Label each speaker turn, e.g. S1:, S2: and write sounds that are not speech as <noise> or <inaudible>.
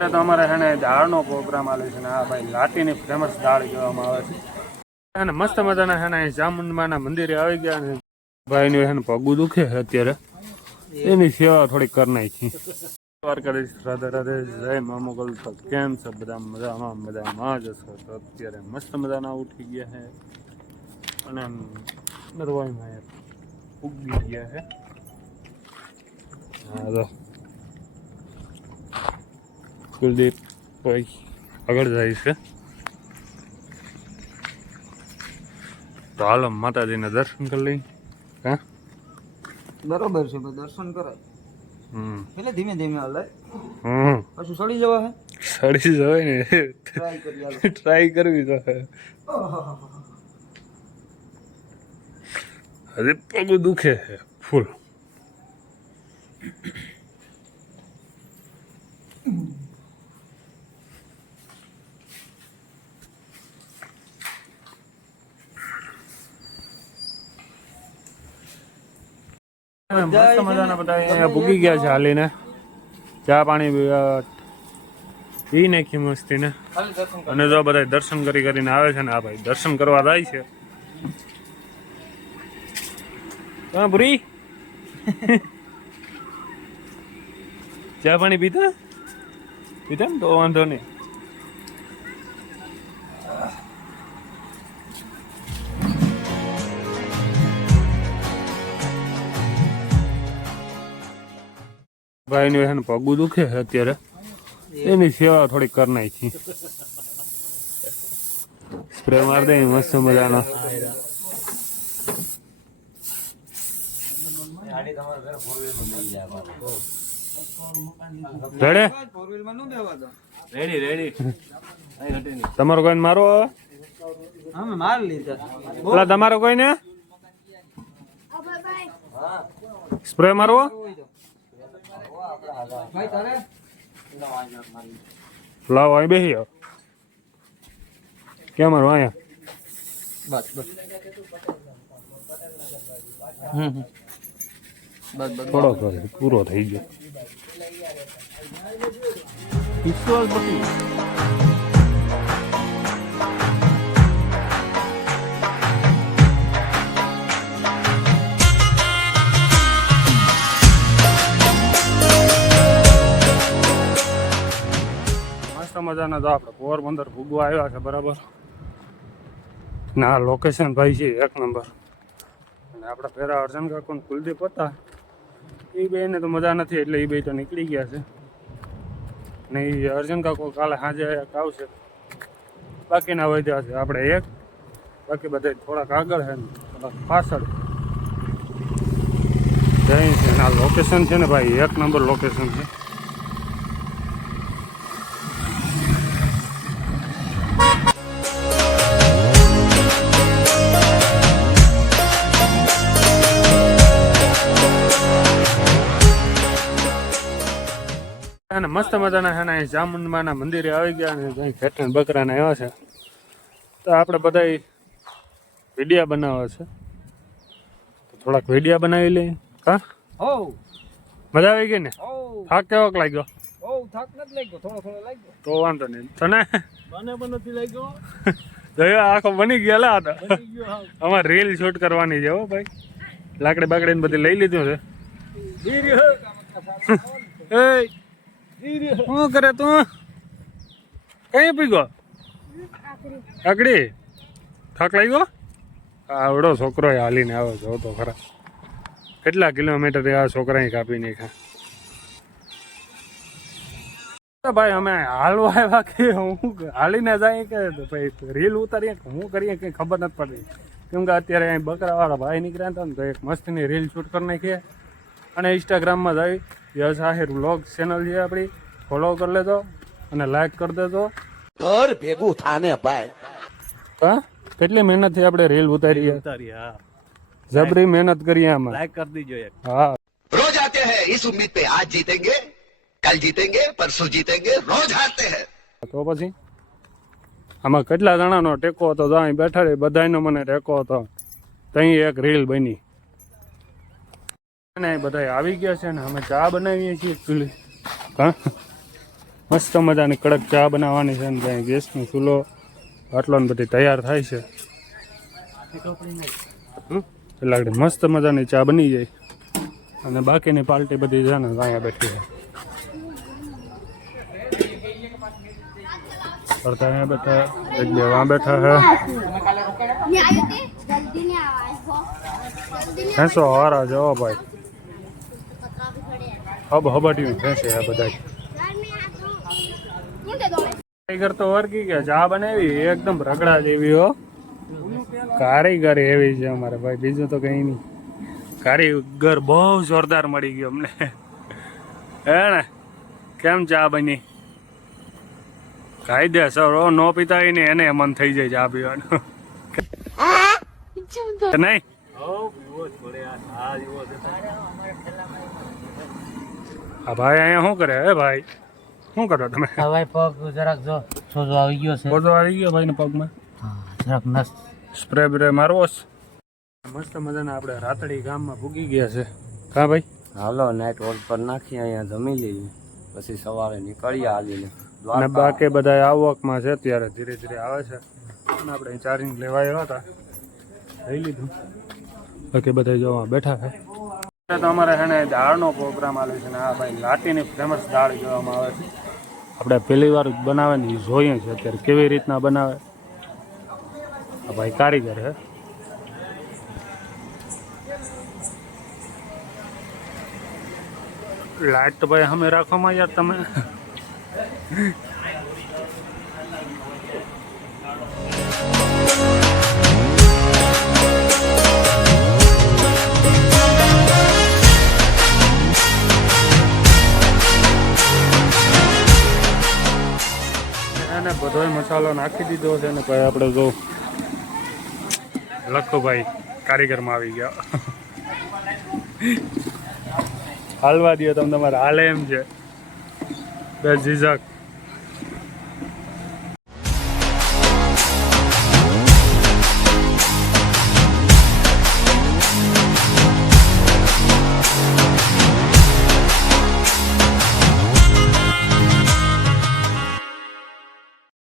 S1: અમારે છે ને દાળનો પ્રોગ્રામ આલે છે આ ભાઈ લાટીની ફેમસ દાળ કહેવામાં આવે છે. અને મસ્ત મજાના છે ને મંદિરે આવી ગયા ને. ભાઈનું છે ને પગું દુખે છે અત્યારે. એની સેવા થોડીક કરી નાખી વાર કરીશ, રાધે રાધે, જય મામોગલ તો કેમ છે બધા? મજામાં મજામાં જ હશો અત્યારે મસ્ત મજાના ઉઠી ગયા છે અને ઉગી ગયા છે હા, તો કુલદીપ ભાઈ આગળ જાય છે. તો હાલો માતાજીને દર્શન કરી લઈ હા?
S2: બરોબર છે દર્શન કરાય.
S1: હમ.
S2: એટલે ધીમે ધીમે હાલે.
S1: હમ.
S2: પછી સડી જવા હે?
S1: સડી જવાય ને.
S2: ટ્રાય કરી
S1: ટ્રાય કરવી તો હજી પગ દુખે છે ફૂલ. મસ્ત મજાના બધા અહીંયા ભૂગી ગયા છે હાલીને. ચા પાણી પી- નાખી મસ્તીને.
S2: ને
S1: અને જો બધા દર્શન કરી કરીને આવે છે ને આ ભાઈ દર્શન કરવા જાય છે. હા ભૂરી? <laughs> ચા પાણી પીતા પીતા ને તો વાંધો નહીં. ભાઈનું છે ને પગું દુખે છે અત્યારે. એની સેવા થોડીક કરી નાખી સ્પ્રે મારી દે મસ્ત મજાનો. રેડે?
S2: ફોર વ્હીલમાં નો બેવા દો
S1: રેડી રેડી તમારો કોઈ મારો પેલા તમારો કોઈ ને સ્પ્રે મારવો? લાવો અહીં બેસી જાઓ ક્યાં મારો અહીંયા
S2: બસ બસ હમ હમ. બસ બસ
S1: થોડો કરો પૂરો થઈ ગયો વિશ્વાસ મજાના તો આપણે પોરબંદર ભૂગવા આવ્યા છે, બરાબર? ને આ લોકેશન ભાઈ છે એક નંબર. અને આપણા પહેલાં અર્જન કાકો કુલદીપ હતા. એ બેને તો મજા નથી, એટલે એ બે તો નીકળી ગયા છે. ને એ અર્જુન કાકો કાલે સાંજે આવશે. બાકીના વધ્યા છે આપણે એક. બાકી બધા થોડાક આગળ છે થોડાક પાછળ. જય છે આ લોકેશન છે ને ભાઈ, એક નંબર લોકેશન છે. મસ્ત મજાના છે ને અહીં ચામુંડમાના મંદિરે આવી ગયા ને અહીં ખેટણ બકરાને આવ્યા છે. તો આપણે બધા વિડિયા બનાવવા છે. તો થોડાક વિડિયા બનાવી લઈએ. હા? મજા આવી ગઈ ને? થાક કેવોક લાગ્યો? તો વાંધો નહીં. તને
S2: મને પણ નથી લાગ્યો.
S1: જોયો આખો બની ગયા હતા અમારે રીલ શૂટ કરવાની છે હો ભાઈ. લાકડી બાકડી બધી લઈ લીધું છે. <laughs> એ શું કરે તું? કઈ પી ગયો? આકડી. થાક લાગ્યો? આવડો છોકરો હાલીને આવે જો તો ખરા. કેટલા કિલોમીટર આ છોકરાએ કાપી નાખ્યા? ભાઈ અમે હાલવા આવ્યા કે હું હાલીને જાય કે ભાઈ રીલ ઉતારીએ કે હું કરીએ કંઈ ખબર નથી પડતી. કેમ કે અત્યારે અહીં બકરાવાળા ભાઈ નીકળ્યા હતા ને તો એક મસ્તની રીલ શૂટ કરી નાખીએ. અને ઇન્સ્ટાગ્રામમાં જઈ યશ આહિર વ્લોગ ચેનલ છે આપણી. ફોલો કરી લેજો અને લાઈક કરી દેજો
S3: ઘર ભેગું થાને ભાઈ
S1: હા કેટલી મહેનતથી આપણે રીલ ઉતારીએ
S4: ઉતારી હા
S1: જબરી મહેનત કરીએ આમાં
S4: લાઈક કરી દીજો એક
S1: હા
S3: रोज आते हैं इस उम्मीद पे आज जीतेंगे कल जीतेंगे परसों जीतेंगे रोज हारते हैं
S1: તો પછી આમાં કેટલા જણાનો ટેકો હતો તો અહીં બેઠા રહી બધાયનો મને ટેકો હતો તઈ એક રીલ બની અને બધા આવી ગયા છે ને અમે ચા બનાવીએ છીએ એકચ્યુઅલી હા મસ્ત મજાની કડક ચા બનાવવાની છે ને ત્યાં ગેસનો ચૂલો આટલો ને બધી તૈયાર થાય છે. એટલે મસ્ત મજાની ચા બની જાય. અને બાકીની પાર્ટી બધી છે ને અહીંયા બેઠી છે. અહીંયા બેઠા એક બે વાં બેઠા છે. ખેંચો હારા જવા ભાઈ. હબ હબાટ્યું ભેંસે આ બધા કારીગર તો વર્ગી ગયા, ચા બનાવી, એકદમ રગડા જેવી, હો. કારીગર એવી છે અમારે ભાઈ, બીજું તો કઈ નહીં. કારીગર બહુ જોરદાર મળી ગયો અમને. હે ને? કેમ ચા બની? કાયદેસર હો, નો પીતા ને એને મન થઈ જાય ચા પીવાનું. નહીં? આ ભાઈ અહીંયા શું કરે, હે ભાઈ? શું કરો તમે?
S5: હવે પગ જરાક જો સોજો આવી ગયો છે.
S1: બોજો આવી ગયો ભાઈ પગમાં?
S5: હા, જરાક નસ
S1: સ્પ્રે બ્રે મારવો છે. મસ્ત મજાના આપણે રાતડી ગામમાં ભૂગી ગયા છે. હા ભાઈ?
S6: હાલો નાઇટ હોલ પર નાખી અહીંયા જમી લઈએ. પછી સવારે નીકળીએ હાલીને.
S1: અને બાકી બધા આવકમાં છે અત્યારે ધીરે ધીરે આવે છે. અને આપણે ચાર્જિંગ લેવા આવ્યા હતા. લઈ લીધું. બાકી બધા જોવા બેઠા છે. તો અમારે છે ને દાળનો પ્રોગ્રામ આવે છે ને આ ભાઈ લાટીની ફેમસ દાળ જોવામાં આવે છે. આપણે પહેલી વાર બનાવે ને એ જોઈએ છે અત્યારે કેવી રીતના બનાવે. આ ભાઈ કારીગર હે. લાઈટ ભાઈ અમે રાખવામાં યાર તમે. મસાલો નાખી દીધો છે ને ભાઈ આપણે જો લખોભાઈ કારીગરમાં આવી ગયા. હાલવા દો તમે તમારે. હાલે એમ છે. બે ઝીઝક.